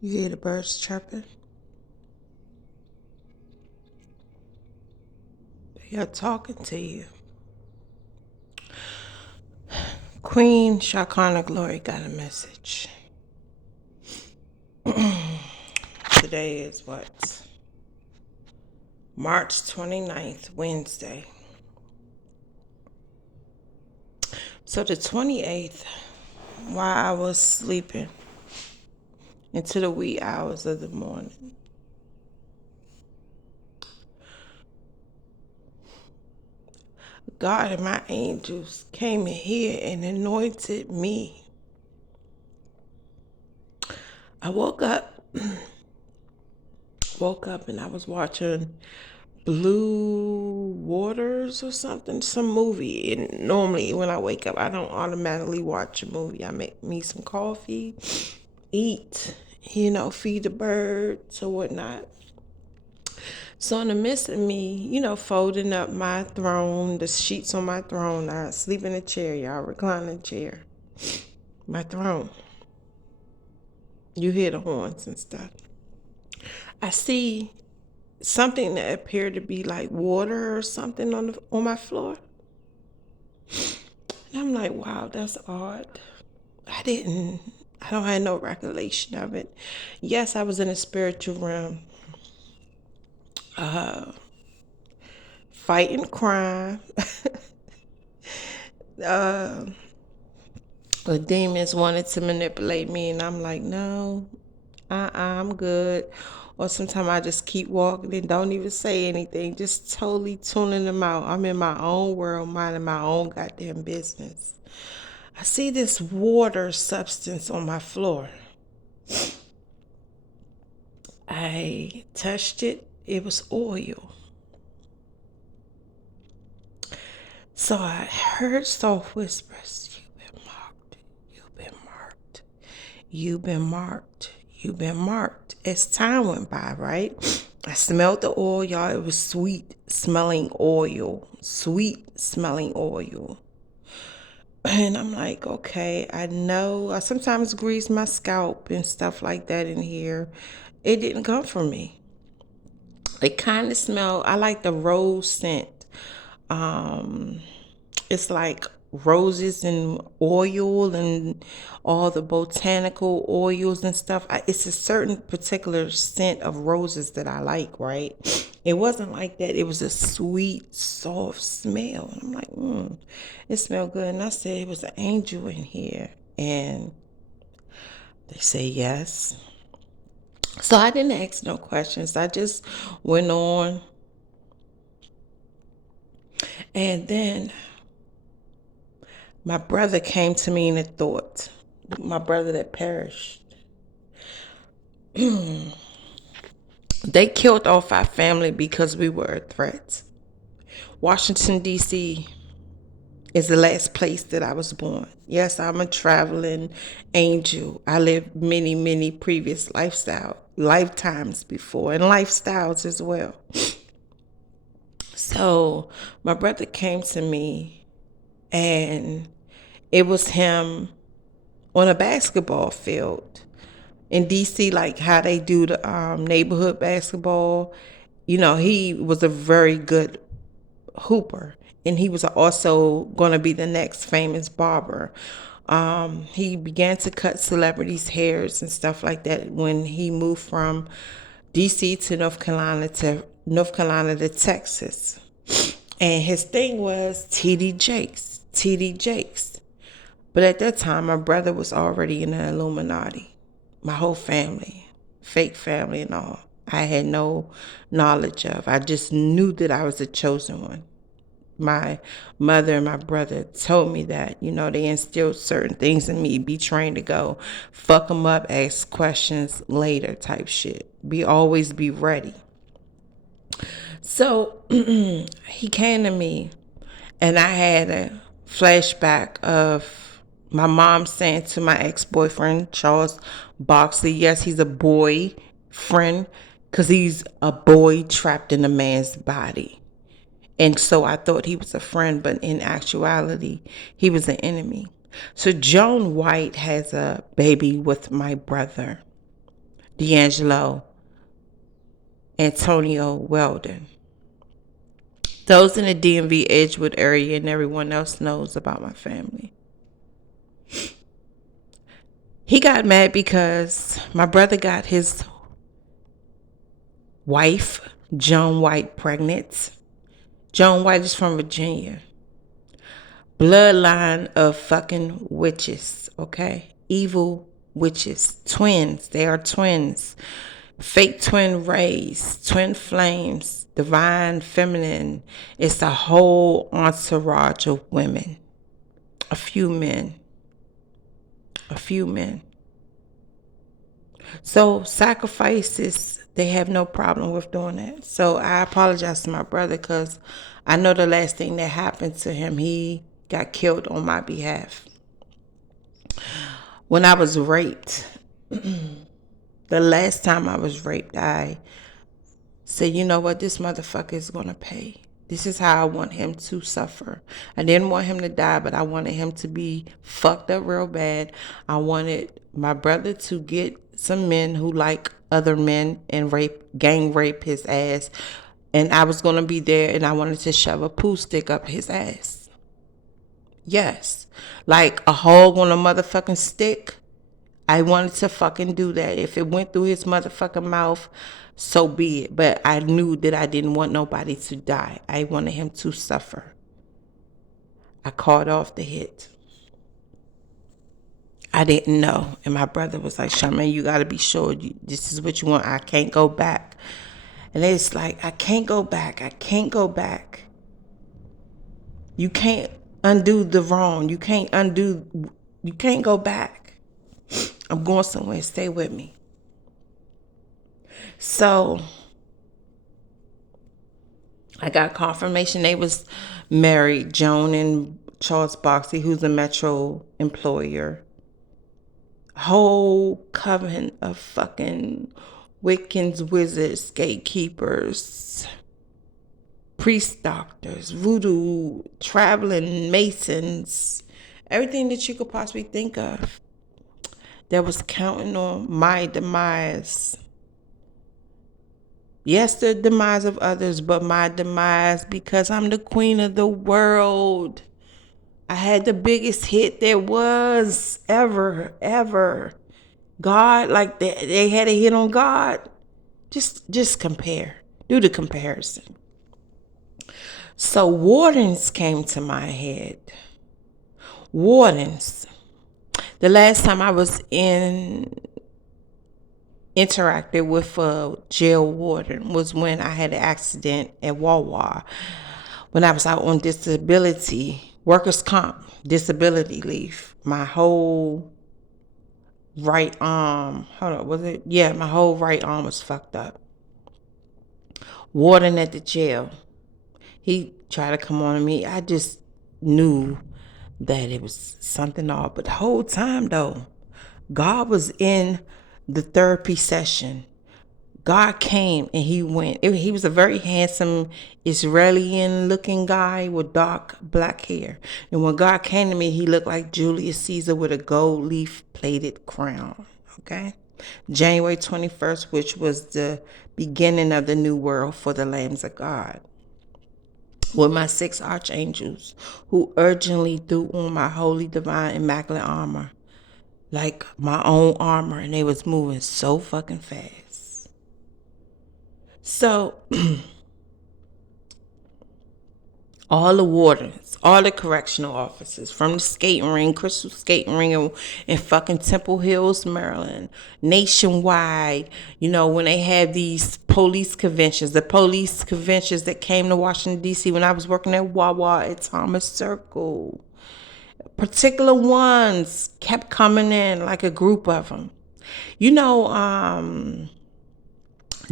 You hear the birds chirping? They are talking to you. Queen Shakana Glory got a message. Today is what? March 29th, Wednesday. So the 28th, while I was sleeping into the wee hours of the morning, God and my angels came in here and anointed me. I woke up and I was watching Blue Waters or something, some movie. And normally when I wake up, I don't automatically watch a movie. I make me some coffee, eat, feed the birds or whatnot. So in the midst of me, folding up my throne, the sheets on my throne, I sleep in a chair, y'all, reclining chair, my throne. You hear the horns and stuff. I see something that appeared to be like water or something on my floor. And I'm like, wow, that's odd. I didn't, I don't have no recollection of it. Yes, I was in a spiritual realm, fighting crime. The demons wanted to manipulate me, and I'm like, no, I'm good. Or sometimes I just keep walking and don't even say anything, just totally tuning them out. I'm in my own world, minding my own goddamn business. I see this water substance on my floor. I touched it, it was oil. So I heard soft whispers. You've been marked. You've been marked. You've been marked. You've been marked. As time went by, right? I smelled the oil, y'all. It was sweet smelling oil. Sweet smelling oil. And I'm like, okay, I know. I sometimes grease my scalp and stuff like that in here. It didn't come from me. It kind of smelled, I like the rose scent. Um, it's like roses and oil and all the botanical oils and stuff. It's a certain particular scent of roses that I like, right? It wasn't like that. It was a sweet, soft smell. And I'm like, it smelled good. And I said, it was an angel in here. And they say yes. So I didn't ask no questions. I just went on. And then my brother came to me in a thought. My brother that perished. They killed off our family because we were a threat. Washington, D.C. is the last place that I was born. Yes, I'm a traveling angel. I lived many, many previous lifetimes before, and lifestyles as well. So my brother came to me, and it was him on a basketball field in DC, like how they do the neighborhood basketball. He was a very good hooper, and he was also going to be the next famous barber. He began to cut celebrities' hairs and stuff like that when he moved from DC to North Carolina to Texas. And his thing was TD Jakes, TD Jakes. But at that time, my brother was already in the Illuminati. My whole family, fake family and all. I had no knowledge of. I just knew that I was the chosen one. My mother and my brother told me that, they instilled certain things in me. Be trained to go, fuck them up, ask questions later type shit. Always be ready. So he came to me, and I had a flashback of my mom saying to my ex-boyfriend, Charles Boxley, yes, he's a boy friend because he's a boy trapped in a man's body. And so I thought he was a friend, but in actuality, he was an enemy. So Joan White has a baby with my brother, D'Angelo Antonio Weldon. Those in the DMV Edgewood area and everyone else knows about my family. He got mad because my brother got his wife, Joan White, pregnant. Joan White is from Virginia. Bloodline of fucking witches, okay? Evil witches. Twins. They are twins. Fake twin rays, twin flames, divine feminine. It's a whole entourage of women. A few men. A few men. So sacrifices, they have no problem with doing that. So I apologize to my brother because I know the last thing that happened to him, he got killed on my behalf. When I was raped, the last time I was raped, I said, you know what, this motherfucker is going to pay. This is how I want him to suffer. I didn't want him to die, but I wanted him to be fucked up real bad. I wanted my brother to get some men who like other men and gang rape his ass. And I was going to be there and I wanted to shove a poo stick up his ass. Yes. Like a hole on a motherfucking stick. I wanted to fucking do that. If it went through his motherfucking mouth, so be it. But I knew that I didn't want nobody to die. I wanted him to suffer. I called off the hit. I didn't know. And my brother was like, Charmaine, you got to be sure this is what you want. I can't go back. And it's like, I can't go back. I can't go back. You can't undo the wrong. You can't go back. I'm going somewhere. Stay with me. So I got confirmation they was married, Joan and Charles Boxey, who's a Metro employer. Whole coven of fucking Wiccans, wizards, gatekeepers, priest doctors, voodoo, traveling masons, everything that you could possibly think of that was counting on my demise. Yes, the demise of others, but my demise because I'm the queen of the world. I had the biggest hit there was ever. God, like they had a hit on God. Just compare. Do the comparison. So wardens came to my head. Wardens. The last time I was interacted with a jail warden was when I had an accident at Wawa. When I was out on disability, workers' comp, disability leave. My whole right arm, my whole right arm was fucked up. Warden at the jail. He tried to come on me. I just knew that it was something off. But the whole time though, God was in the therapy session. God came and he went. He was a very handsome Israeli looking guy with dark black hair. And when God came to me, he looked like Julius Caesar with a gold leaf plated crown. Okay. January 21st, which was the beginning of the new world for the lambs of God. With my 6 archangels who urgently threw on my holy, divine, immaculate armor. Like my own armor. And they was moving so fucking fast. So, all the wardens, all the correctional officers from the skating ring, Crystal Skating Ring in fucking Temple Hills, Maryland, nationwide, when they had these police conventions, the police conventions that came to Washington, D.C. when I was working at Wawa at Thomas Circle. Particular ones kept coming in, like a group of them.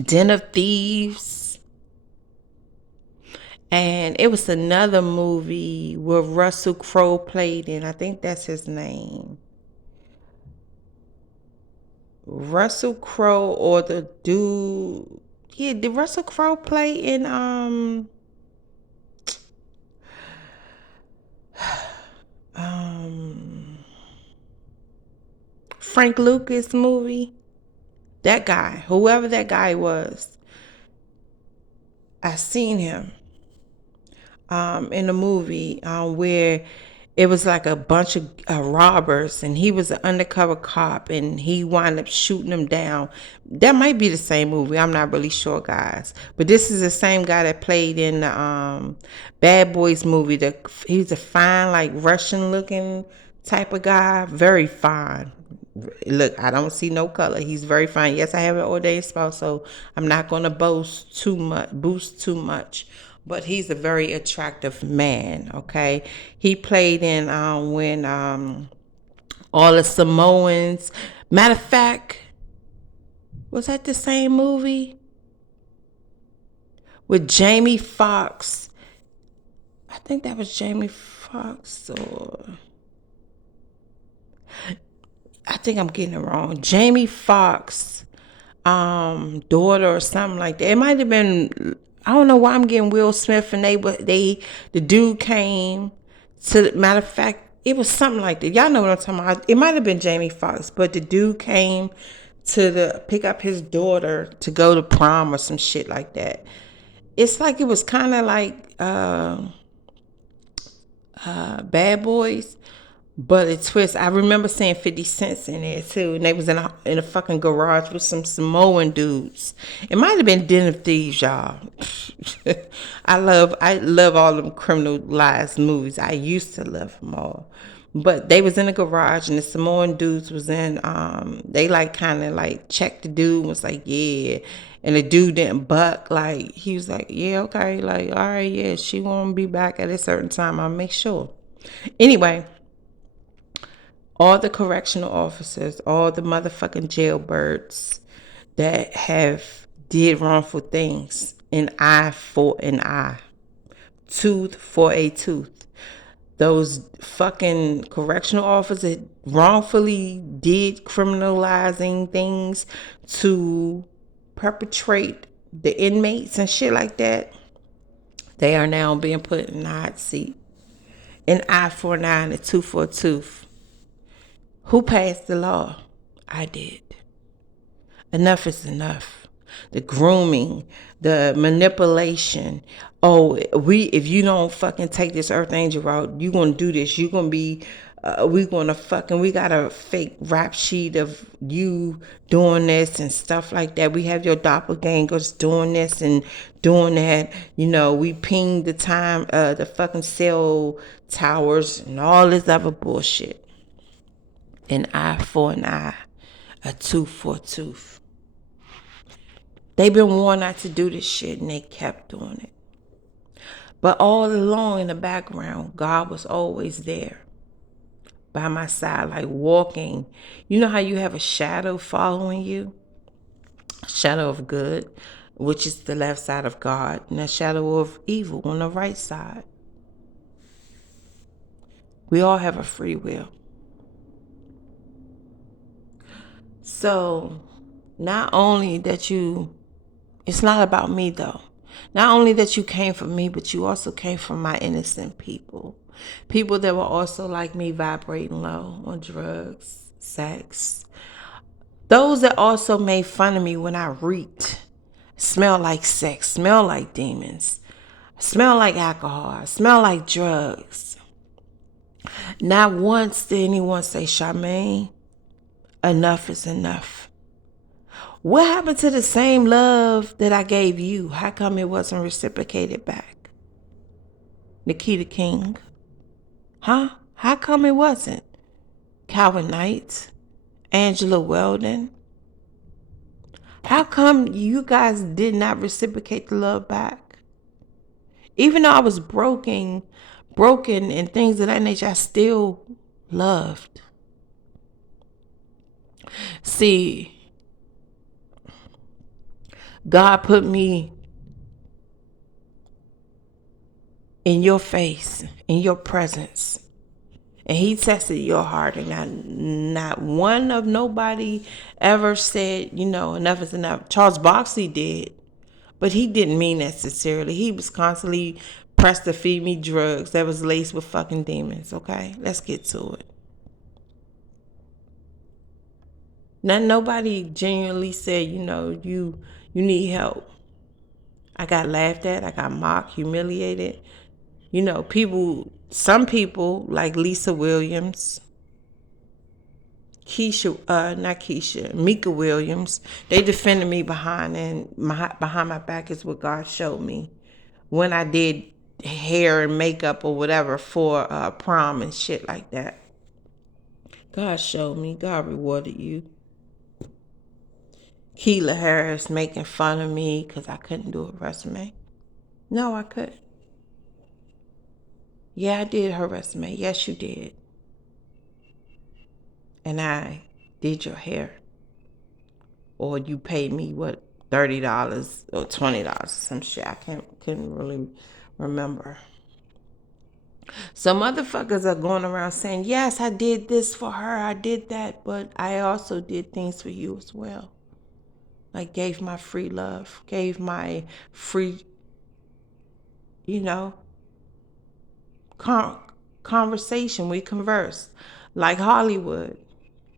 Den of Thieves. And it was another movie where Russell Crowe played in. I think that's his name. Russell Crowe or the dude. Yeah, did Russell Crowe play in Frank Lucas movie? That guy, whoever that guy was, I seen him in a movie where it was like a bunch of robbers, and he was an undercover cop, and he wound up shooting them down. That might be the same movie. I'm not really sure, guys. But this is the same guy that played in the Bad Boys movie. He's a fine, like Russian looking type of guy. Very fine. Look, I don't see no color. He's very fine. Yes, I have an ordained spouse, so I'm not going to boost too much. But he's a very attractive man. Okay, he played in when all the Samoans. Matter of fact, was that the same movie with Jamie Foxx? I think that was Jamie Foxx, or I think I'm getting it wrong. Jamie Foxx, daughter or something like that. It might have been. I don't know why I'm getting Will Smith, and the dude came to. Matter of fact, it was something like that. Y'all know what I'm talking about. It might have been Jamie Foxx, but the dude came to pick up his daughter to go to prom or some shit like that. It's like it was kind of like Bad Boys, but a twist. I remember seeing 50 Cents in there too, and they was in a fucking garage with some Samoan dudes. It might have been Den of Thieves, y'all. I love all them criminalized movies. I used to love them all. But they was in a garage, and the Samoan dudes was in they like kind of like checked the dude and was like, yeah. And the dude didn't buck. Like, he was like, yeah, okay, like, all right, yeah, she won't be back at a certain time. I'll make sure. Anyway, all the correctional officers, all the motherfucking jailbirds that have did wrongful things, an eye for an eye, tooth for a tooth. Those fucking correctional officers wrongfully did criminalizing things to perpetrate the inmates and shit like that. They are now being put in the hot seat. An eye for an eye and a tooth for a tooth. Who passed the law? I did. Enough is enough. The grooming, the manipulation. Oh, if you don't fucking take this Earth Angel route, you gonna do this. You gonna be, we got a fake rap sheet of you doing this and stuff like that. We have your doppelgangers doing this and doing that. You know, we ping the fucking cell towers and all this other bullshit. An eye for an eye, a tooth for a tooth. They've been warned not to do this shit, and they kept doing it. But all along in the background, God was always there by my side, like walking. You know how you have a shadow following you? A shadow of good, which is the left side of God, and a shadow of evil on the right side. We all have a free will. So, not only that it's not about me though. Not only that you came from me, but you also came from my innocent people. People that were also like me, vibrating low on drugs, sex. Those that also made fun of me when I reeked. Smell like sex, smell like demons, smell like alcohol, smell like drugs. Not once did anyone say, Charmaine, enough is enough. What happened to the same love that I gave you? How come it wasn't reciprocated back? Nikita King. Huh? How come it wasn't? Calvin Knight, Angela Weldon. How come you guys did not reciprocate the love back? Even though I was broken and things of that nature, I still loved. See, God put me in your face, in your presence. And he tested your heart, and not one of nobody ever said, enough is enough. Charles Barkley did, but he didn't mean that sincerely. He was constantly pressed to feed me drugs that was laced with fucking demons, okay? Let's get to it. Not nobody genuinely said, you need help. I got laughed at, I got mocked, humiliated. Some people like Lisa Williams, not Keisha, Mika Williams, they defended me behind my back is what God showed me when I did hair and makeup or whatever for prom and shit like that. God showed me. God rewarded you. Keela Harris making fun of me because I couldn't do a resume. No, I couldn't. Yeah, I did her resume. Yes, you did. And I did your hair. Or you paid me what, $30 or $20, some shit. I couldn't really remember. So motherfuckers are going around saying, yes, I did this for her, I did that, but I also did things for you as well. Like gave my free love, gave my free, you know, conversation. We conversed. Like Hollywood.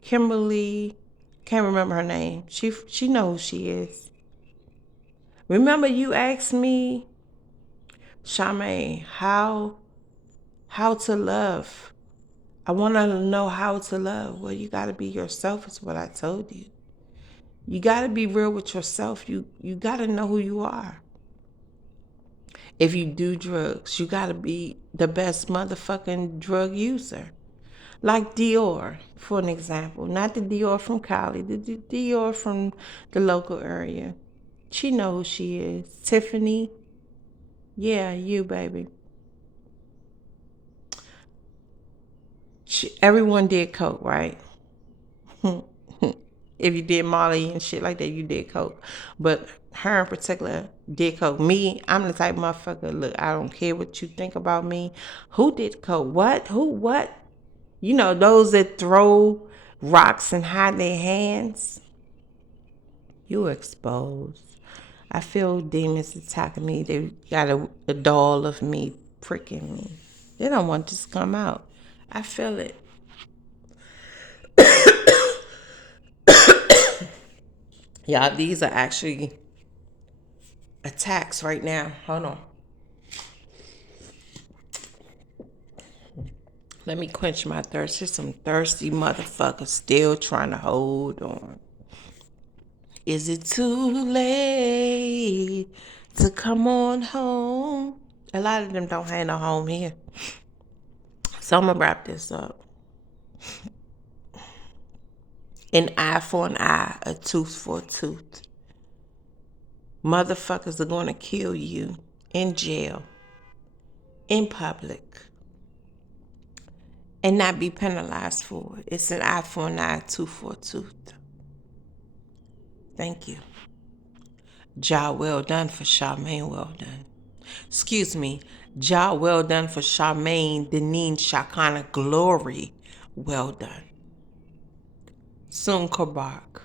Kimberly, can't remember her name. She knows who she is. Remember you asked me, Charmaine, how to love. I want to know how to love. Well, you got to be yourself is what I told you. You got to be real with yourself. You got to know who you are. If you do drugs, you got to be the best motherfucking drug user. Like Dior, for an example. Not the Dior from Cali, the Dior from the local area. She knows who she is. Tiffany. Yeah, you, baby. Everyone did coke, right? If you did Molly and shit like that, you did coke. But her in particular did coke. Me, I'm the type of motherfucker, look, I don't care what you think about me. Who did coke? What? Who? What? Those that throw rocks and hide their hands. You exposed. I feel demons attacking me. They got a doll of me pricking me. They don't want this to come out. I feel it. Y'all, these are actually attacks right now. Hold on. Let me quench my thirst. There's some thirsty motherfuckers still trying to hold on. Is it too late to come on home? A lot of them don't have no home here. So I'm going to wrap this up. An eye for an eye, a tooth for a tooth. Motherfuckers are going to kill you in jail, in public, and not be penalized for it. It's an eye for an eye, tooth for a tooth. Thank you. Job well done for Charmaine, well done. Excuse me. Job well done for Charmaine, Deneen, Shakana, Glory, well done. Soon Kabak.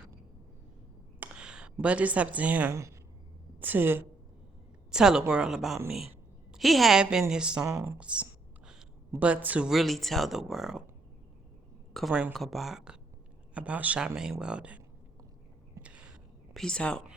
But it's up to him to tell the world about me. He have in his songs, but to really tell the world, Kareem Kabak, about Charmaine Weldon. Peace out.